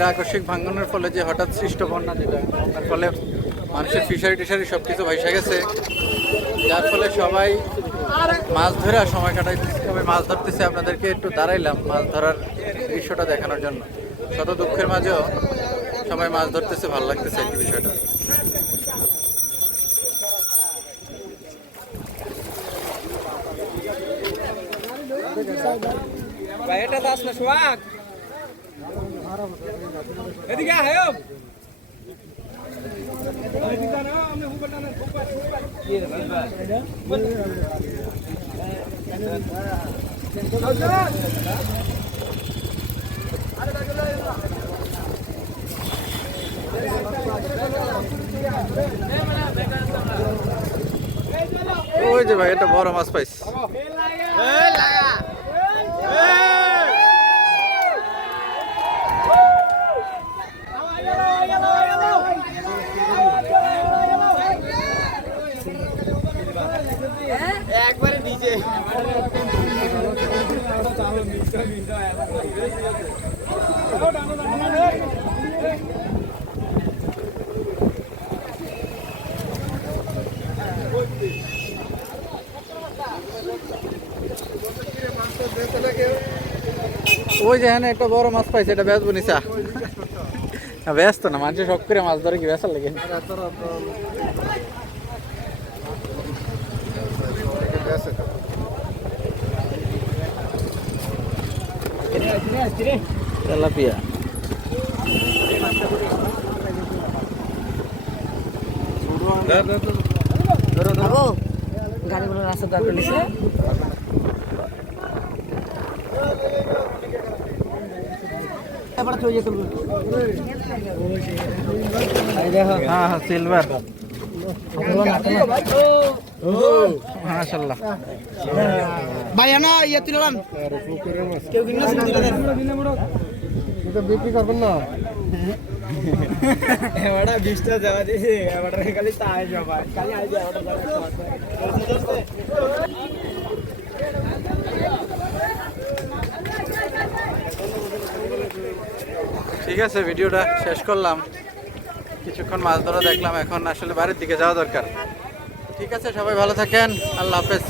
প্রকৃতির আকস্মিক ভাঙনের ফলে যে হঠাৎ সৃষ্ট বন্যা, যেটা তার ফলে মানুষের ফিশারি টিশারি সব কিছু ভাইসা গেছে, যার ফলে সবাই মাছ ধরে সময় কাটাইতেছে, সবাই মাছ ধরতেছে। আপনাদেরকে একটু দাঁড়াইলাম মাছ ধরার দৃশ্যটা দেখানোর জন্য। শত দুঃখের মাঝেও সবাই মাছ ধরতেছে, ভালো লাগতেছে আর কি বিষয়টা। এটা দাস না সোয়াক এদিকে আয় এদিকে না আমি হুবল না কি রে ওই যে ভাই একটা বড় মাছ পাইছি। একবারে নিচে ওই যে হ্যাঁ একটা বড় মাছ পাইছে, এটা বেচবো নিচা। ব্যস্ত না, মানুষের শখ করে মাছ ধরে কি বেচার লাগে। তেলাপিয়া গাড়িগুলো রাস্তা দাঁড় করেছে হ্যাঁ হ্যাঁ সিলভার মাশাআল্লাহ ভাই না ইয়ে তুললাম কেউ কিনলো এটা বিক্রি করবেন না এবারে 20টা যাওয়া দিছে এবারে খালি তাই যাবা খালি আই যাওয়াটা ঠিক আছে, ভিডিওটা শেষ করলাম। কিছুক্ষণ মাছ ধরা দেখলাম, এখন আসলে বাড়ির দিকে যাওয়া দরকার। ঠিক আছে, সবাই ভালো থাকেন, আল্লাহ হাফেজ।